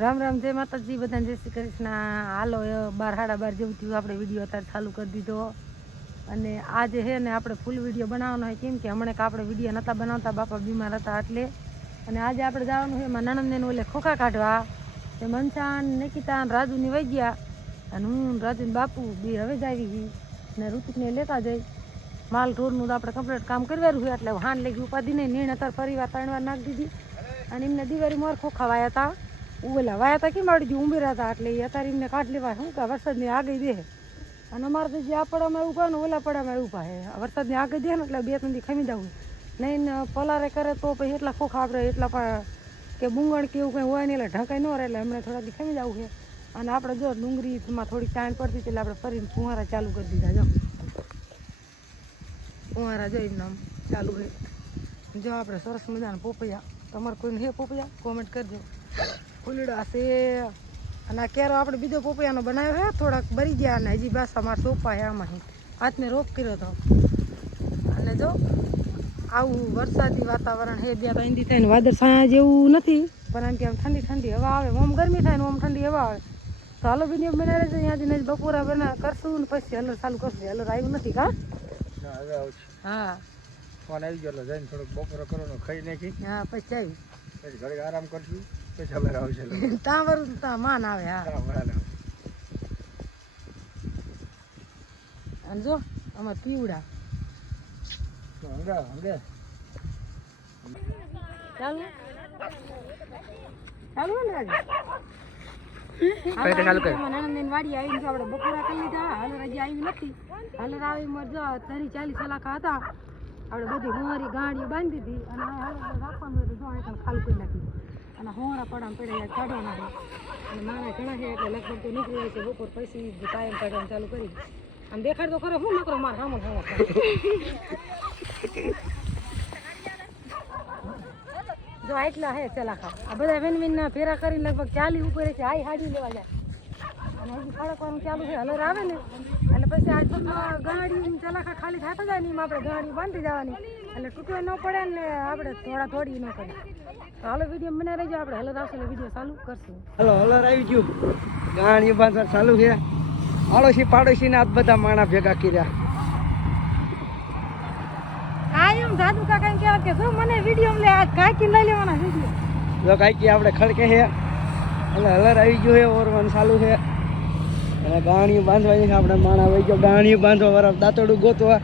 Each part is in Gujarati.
રામ રામ, જય માતાજી, બધાને જય શ્રી કૃષ્ણ. હાલો બાર, સાડા બાર જેવું થયું, આપણે વીડિયો અત્યારે ચાલુ કરી દીધો. અને આજે હે ને, આપણે ફૂલ વીડિયો બનાવવાનો હોય કેમ કે હમણાં આપણે વીડિયો નહોતા બનાવતા, બાપા બીમાર હતા એટલે. અને આજે આપણે જવાનું છે એમાં નણંદને ઓલે ખોખા કાઢવા. તે મનસાન, નિકિતા રાજુની વહી ગયા. અને હું, રાજુને બાપુ બે હવે જ આવી ગઈ ને ઋતિકને લેતા જઈ. માલ ઢોરનું આપણે કમ્પ્લીટ કામ કરવાનું છે, એટલે હાન લઈ ઉપાધિ નહીં. નીણ અત્યારે ફરી વાર ત્રણ વાર નાખી દીધી. અને એમને દિવાળી મોર ખોખાવાયા હતા ઓલા વાયા હતા કેમ આવડી ઉમેરા હતા એટલે એ અત્યારે એમને કાઢ લેવા શું કે વરસાદની આગળ દે અને અમારે તો જે આ પડામાં એવું કહે ને ઓલા પડામાં એવું પાહે વરસાદની આગળ દે ને એટલે બે ત્રણ દી ખમી જવું નહીં પલારે કરે તો પછી એટલા ખોખા આપણે એટલા પણ કે બુંગણ કે એવું કંઈ હોય ને એટલે ઢંકાઈ ન રહે એટલે અમને થોડા દી ખમી જવું છે અને આપણે જો ડુંગળીમાં થોડી ચાંદ પડતી એટલે આપણે ફરીને ફુવારા ચાલુ કરી દીધા, જો. ફુવારા જોઈને આમ ચાલુ હોય જો આપણે સરસ મજાના પોપૈયા. તમારે કોઈને હે પોપૈયા? કોમેન્ટ કરજો. ફૂલડા છે અને આ કેરો આપણે બીજો પોપૈયાનો બનાવ્યો છે. થોડાક બરી ગયા અને હજી બસ અમારે સોપા છે આમાં. હાથને રોપ કર્યો હતો અને જો આવું વરસાદી વાતાવરણ હે બે ત્રણ થાય ને વાદળ છાયા જેવું નથી. પણ આમ કે આમ ઠંડી ઠંડી હવા આવે. ઓમ ગરમી થાય ને ઓમ ઠંડી હવા આવે. તો હાલો વીડિયો બનાવે છે અહીંયાથી નજીક બપોરા બના કરશું ને પછી હલર ચાલુ કરશું. હલર આવ્યું નથી કા? હા. ફોન આવી ગયો એટલે જઈને થોડોક બપોરે કરો ખાઈ નાખી. હા પછી આવી પછી ઘરે આરામ કરશું. હવે આવશે. ત્યાં વરું ત્યાં માન આવે હા. હા, બરાબર. અને જો આમાં પીવડા તો હંગા, હંગા. ચાલુ? ચાલુ ને આજે ચાલુ કર. નાની વાડી આવીને જો આપણે બપોરા કરી લીધા. હાલર હજી આવી નથી. હાલર આવી મર જો ત્રીસ ચાલીસ કલાક હતા. આપણે બધી હોંરી ગાડી બાંધી દીધી. અને રાખવાનું હતું જો ખાલી કરી નાખી. અને હોંરા પડામાં પડે કાઢવાના અને મારા ઘણા છે એટલે લગભગ તો નીકળી જાય છે, બપોર જ કાયમ કાઢવાનું ચાલુ કરી આમ દેખાડતો ખરો શું નકરો માર સામો સામો જો આટલા હે ચલાખા આ બધા વેન વેન ના ફેરા કરીને લગભગ ચાલી ઉપર છે હાઈ હાડી લેવા જાય. અને ચાલુ છે હલર આવે ને એટલે પછી આ છોકરા ગાડી ચલાખા ખાલી થતા જાય ને એમ આપણે ગાડી બાંધી જવાની. એટલે તૂટવે ન પડે ને આપણે થોડા થોડી ન પડે. તો હાલો વીડિયો મને રહેજો આપણે હલર આવશે એટલે વીડિયો ચાલુ કરશું. હલો હલર આવી ગયું. ગાણી બાંધવા ચાલુ છે. આડોશી પાડોશી ના બધા માણા ભેગા કર્યા. આ એમ દાદુ કાકા કહેવાય કે શું મને વીડિયો લે આ કાકી લઈ લેવાના વીડિયો. જો કાંઈકી આપણે ખડકે છે. એટલે હલર આવી ગયું છે ઓરવાનું ચાલુ છે. અને ગાણી બાંધવાની છે આપણે માણા વહી ગયો. ગાણી બાંધવા વાળા દાંતોડું ગોતવા.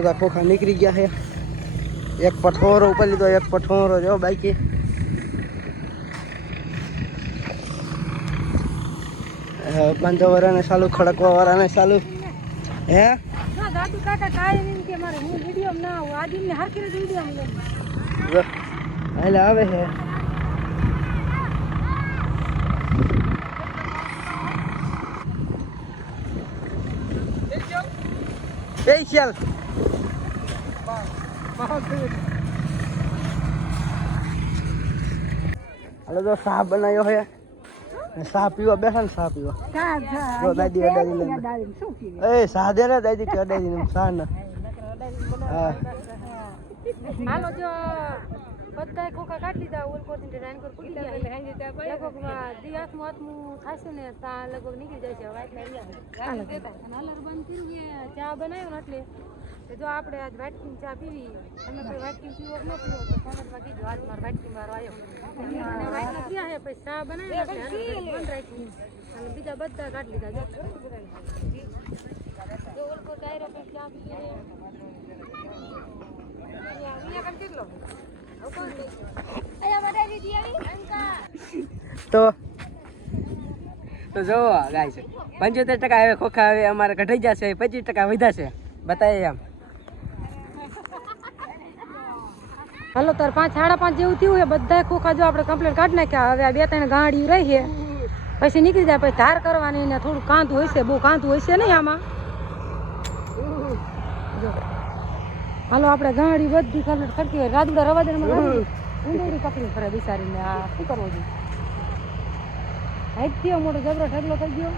અડધા ખોખા નીકળી ગયા છે. એક પઠોરો ઉપર લીધો એક પઠોરો જો બાકી. બાંધવા વાળાને ચાલુ ખડકવા વાળાને ચાલુ હે ના આવું લઉં જો હાલે તો શાહ બનાવ્યો ને શાહ પીવા બેસા ને સાહ પીવા. જા દાદી અડાડી લઈને. દાદી એ શાહ દે ને દાદી કે અડાડી ને શાહ ને હા. હાલો જો બધાય ખોખા કાઢી લીધા ઓલકોરથી રાઈન કોર પૂરી ગયા એટલે હેંજી ત્યાં પડ્યા લગભગ દી હાથમાં હાથમું થશે ને તા લગભગ નીકળી હાલો. બંધ ચા બનાવ્યો એટલે. કે જો આપણે આજ વાટકી ચા પીવી તમે કોઈ વાટકી પીવો ન પીવો તો કોમેન્ટમાં કીધું આજ મારો વાટકી મારો આવ્યો. અને વાટકી પીયા છે? પછી ચા બનાવી બંધ રાખી અને બીજા બધા કાઢી લીધા જો. ડાયરો ચા કેટલો? તો તો જો ગાય છે. પંચોતેર ટકા હવે ખોખા હવે અમારે ઘટાઈ જશે પચીસ ટકા વધ્યા છે. બતાવીએ એમ. હાલો, તાર પાંચ, સાડા પાંચ જેવું થયું બધા ખોખા જો આપણે કમ્પ્લેટ કાઢી નાખ્યા. હવે આ બે ત્રણ ગાડી રહી પછી નીકળી જાય, પછી ધાર કરવાની ને થોડું કાંતું હોય છે. બહુ કાંતું હોય છે નહીં આમાં. હાલો, આપણે ગાડી બધી કમ્પ્લેટ કરતી હોય. રાજુડા રવા દે ઊંડી પકડી ફરે બિચારીને. આ શું કરવું જોઈએ હાઈટ થયો મોટો જબરો ઢગલો થઈ ગયો.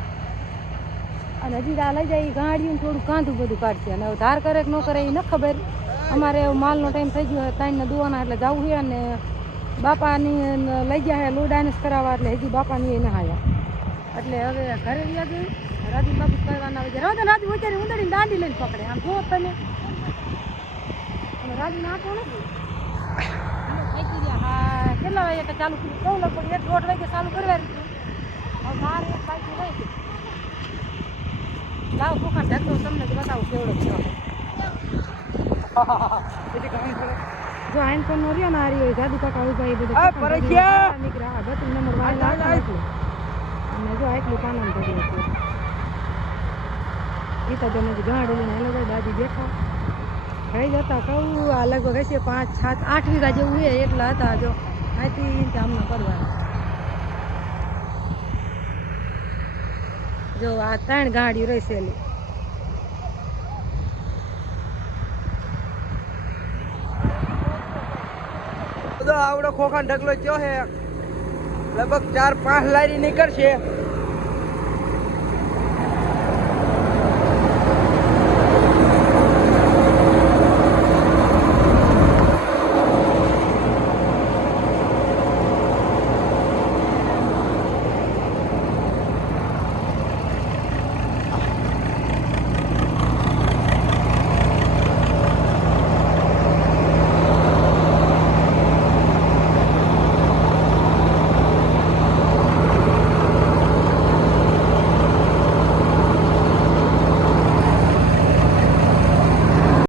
અને હજી આ લઈ જાય, એ ગાડીયું થોડું કાંધું બધું કાઢશે. અને હવે ધાર કરે કે ન કરે એ ન ખબર. અમારે માલનો ટાઈમ થઈ ગયો ત્રણને દુવાના એટલે જવું છે અને બાપાની લઈ ગયા છે ડાયનેસ કરાવવા એટલે હજી બાપાની એને હાયા એટલે હવે ઘરે રહ્યા ગઈ રાજી બાપુ કરવાના હોય રાજા રાજી અત્યારે ઉંદડીને દાંડી લઈને પકડે. આમ જુઓ તમે. રાજી થાકી ગયા. હા, કેટલા વાગે કે ચાલુ કર્યું? કહું લગભગ એક દોઢ વાગે ચાલુ કરવા દીધું. હવે બાર એક બાકી રહી ગયું. લાવો દુકાન ઢગલો તમને બતાવું કેવડો છે જો આઈન પર નો રહ્યો હોય જાદુ કાકા ઊભા એ બધું! બહાર નીકળ્યા. નંબર વાળા આ આટલું. એટલું. અને જો આટલું પાનમ ભર્યું છે ગીતા બેન હજી ગાંડ હેલો ભાઈ દાદી બેઠા. ખાઈ જતા કહું આ લગભગ હશે પાંચ સાત આઠ વીઘા જેવું છે એટલા હતા જો. આથી આમના કરવા જો આ ત્રણ ગાડી રહી છેલી બધો આવડો ખોખાન ઢગલો થયો છે લગભગ ચાર પાંચ લારી નીકળશે.